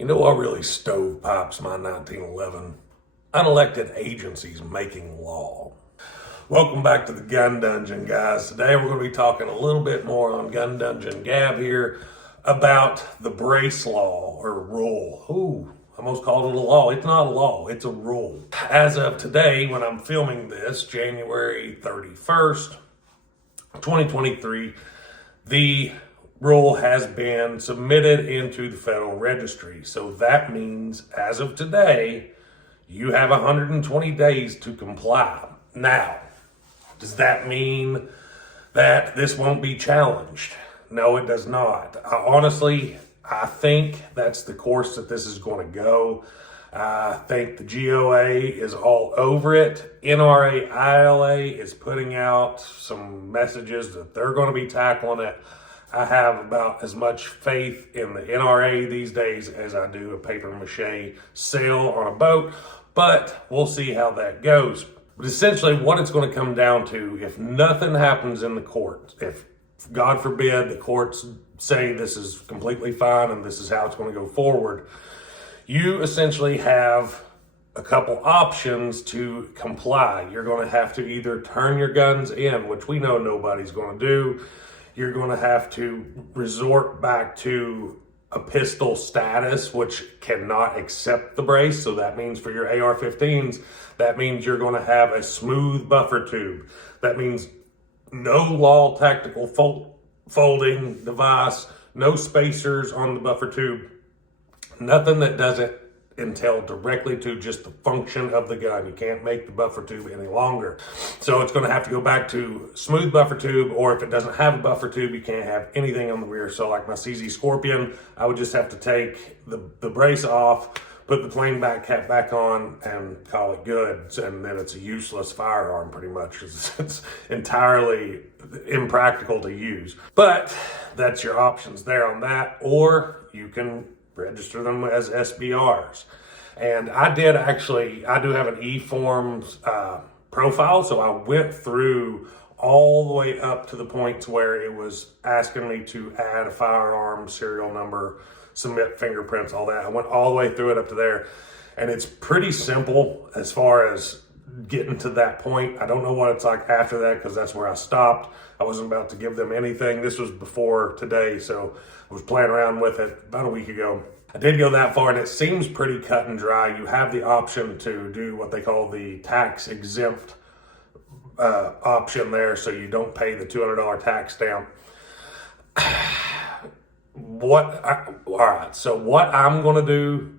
You know what really stovepipes my 1911? Unelected agencies making law. Welcome back to the Gun Dungeon, guys. Today we're going to be talking a little bit more on Gun Dungeon Gab here about the brace law or rule. Ooh, I almost called it a law. It's not a law, it's a rule. As of today, when I'm filming this, January 31st, 2023, the rule has been submitted into the federal registry. So that means, as of today, you have 120 days to comply. Now, does that mean that this won't be challenged? No, it does not. I think that's the course that this is going to go. I think the GOA is all over it. NRA, ILA is putting out some messages that they're going to be tackling it. I have about as much faith in the NRA these days as I do a paper mache sail on a boat, but we'll see how that goes. But essentially what it's going to come down to, if nothing happens in the court, if God forbid the courts say this is completely fine and this is how it's going to go forward, you essentially have a couple options to comply. You're going to have to either turn your guns in, which we know nobody's going to do. You're going to have to resort back to a pistol status, which cannot accept the brace. So that means for your AR-15s, that means you're going to have a smooth buffer tube. That means no law tactical folding device, no spacers on the buffer tube, nothing that doesn't entail directly to just the function of the gun. You can't make the buffer tube any longer. So it's going to have to go back to smooth buffer tube, or if it doesn't have a buffer tube, you can't have anything on the rear. So like my CZ Scorpion, I would just have to take the brace off, put the plain back cap back on, and call it good. And then it's a useless firearm pretty much. It's entirely impractical to use. But that's your options there on that, or you can register them as SBRs. And I do have an E-Forms profile, so I went through all the way up to the point to where it was asking me to add a firearm, serial number, submit fingerprints, all that. I went all the way through it up to there, and it's pretty simple as far as getting to that point. I don't know what it's like after that, because that's where I stopped. I wasn't about to give them anything. This was before today, so I was playing around with it about a week ago. I did go that far, and it seems pretty cut and dry. You have the option to do what they call the tax exempt option there, so you don't pay the $200 tax stamp. All right, so what I'm going to do,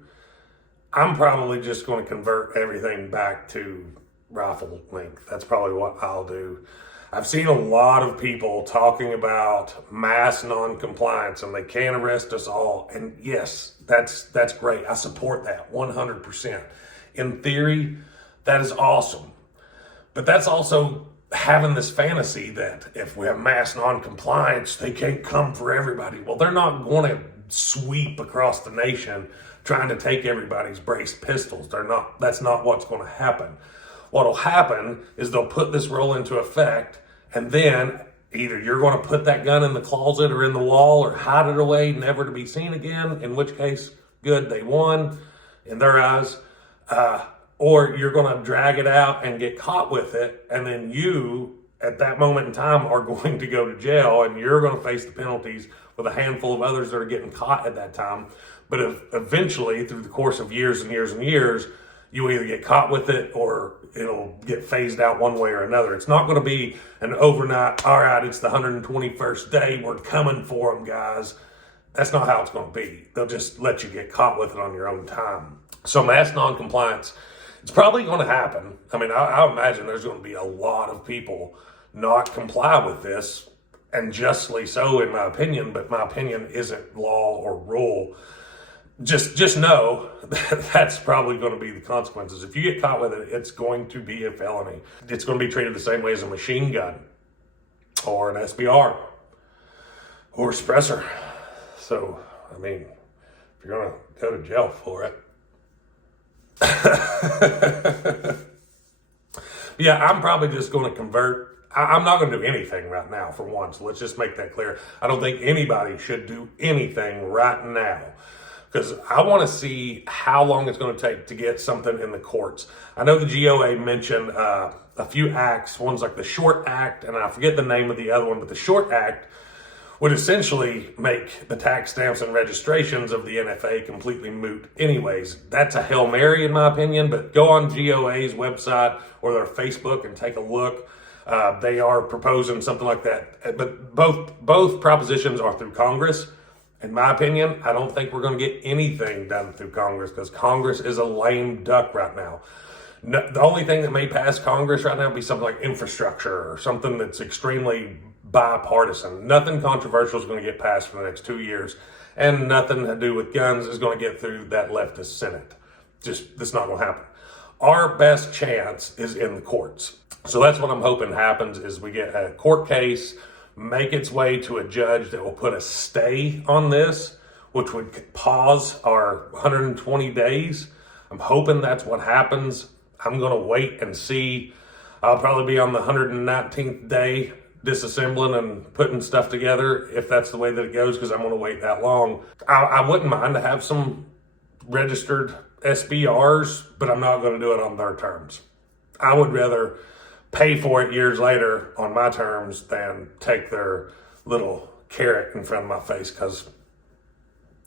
I'm probably just going to convert everything back to rifle length. That's probably what I'll do. I've seen a lot of people talking about mass non-compliance and they can't arrest us all. And yes, that's great. I support that 100%. In theory, that is awesome. But that's also having this fantasy that if we have mass non-compliance, they can't come for everybody. Well, they're not going to sweep across the nation trying to take everybody's braced pistols. That's not what's going to happen. What'll happen is they'll put this rule into effect, and then either you're going to put that gun in the closet or in the wall or hide it away, never to be seen again, in which case, good, they won in their eyes, or you're going to drag it out and get caught with it, and then you, at that moment in time, are going to go to jail, and you're going to face the penalties with a handful of others that are getting caught at that time. But eventually, through the course of years and years and years, you either get caught with it or it'll get phased out one way or another. It's not going to be an overnight, all right, it's the 121st day, we're coming for them, guys. That's not how it's going to be. They'll just let you get caught with it on your own time. So mass non-compliance, it's probably going to happen. I mean, I imagine there's going to be a lot of people not comply with this, and justly so in my opinion, but my opinion isn't law or rule. Just know that that's probably going to be the consequences. If you get caught with it, it's going to be a felony. It's going to be treated the same way as a machine gun or an SBR or a suppressor. So, I mean, if you're going to go to jail for it. Yeah, I'm probably just going to convert. I'm not going to do anything right now for once. Let's just make that clear. I don't think anybody should do anything right now. because I want to see how long it's going to take to get something in the courts. I know the GOA mentioned a few acts. One's like the Short Act, and I forget the name of the other one, but the Short Act would essentially make the tax stamps and registrations of the NFA completely moot anyways. That's a Hail Mary in my opinion, but go on GOA's website or their Facebook and take a look. They are proposing something like that, but both propositions are through Congress. In my opinion, I don't think we're going to get anything done through Congress because Congress is a lame duck right now. No, the only thing that may pass Congress right now would be something like infrastructure or something that's extremely bipartisan. Nothing controversial is going to get passed for the next 2 years, and nothing to do with guns is going to get through that leftist Senate. That's not going to happen. Our best chance is in the courts. So that's what I'm hoping happens is we get a court case, make its way to a judge that will put a stay on this, which would pause our 120 days. I'm hoping that's what happens. I'm going to wait and see. I'll probably be on the 119th day disassembling and putting stuff together if that's the way that it goes, because I'm going to wait that long. I wouldn't mind to have some registered SBRs, but I'm not going to do it on their terms. I would rather pay for it years later on my terms than take their little carrot in front of my face because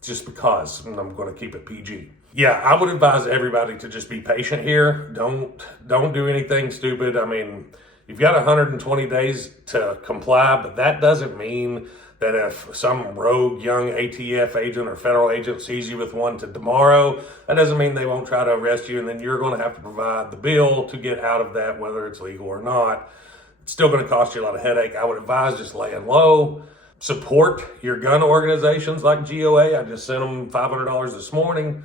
and I'm going to keep it PG. Yeah, I would advise everybody to just be patient here. Don't do anything stupid. I mean, you've got 120 days to comply, but that doesn't mean that if some rogue young ATF agent or federal agent sees you with one tomorrow, that doesn't mean they won't try to arrest you, and then you're going to have to provide the bill to get out of that, whether it's legal or not. It's still going to cost you a lot of headache. I would advise just laying low. Support your gun organizations like GOA. I just sent them $500 this morning.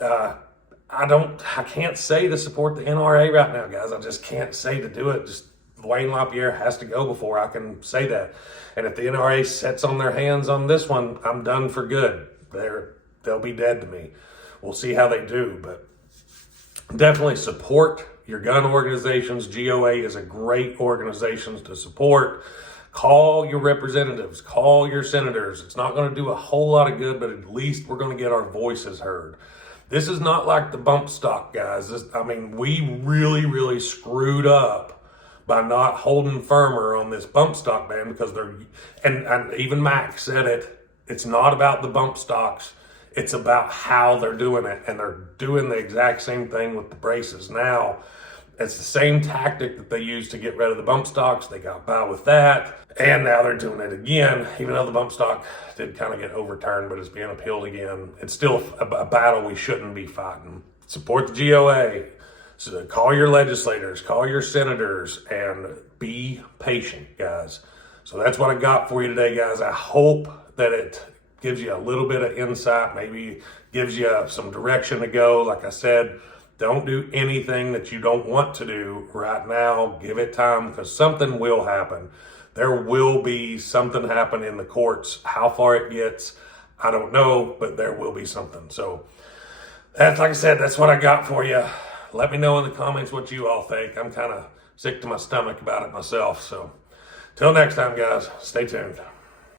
I can't say to support the NRA right now, guys. I just can't say to do it. Just Wayne LaPierre has to go before I can say that. And if the NRA sets on their hands on this one, I'm done for good. They'll be dead to me. We'll see how they do, but definitely support your gun organizations. GOA is a great organization to support. Call your representatives, call your senators. It's not going to do a whole lot of good, but at least we're going to get our voices heard. This is not like the bump stock, guys. We really, really screwed up by not holding firmer on this bump stock ban because and even Mac said it, it's not about the bump stocks. It's about how they're doing it, and they're doing the exact same thing with the braces now. It's the same tactic that they used to get rid of the bump stocks. They got by with that, and now they're doing it again, even though the bump stock did kind of get overturned, but it's being appealed again. It's still a battle we shouldn't be fighting. Support the GOA. So call your legislators, call your senators, and be patient, guys. So that's what I got for you today, guys. I hope that it gives you a little bit of insight, maybe gives you some direction to go. Like I said, don't do anything that you don't want to do right now. Give it time, because something will happen. There will be something happen in the courts. How far it gets, I don't know, but there will be something. So that's, like I said, that's what I got for you. Let me know in the comments what you all think. I'm kind of sick to my stomach about it myself. So till next time, guys, stay tuned.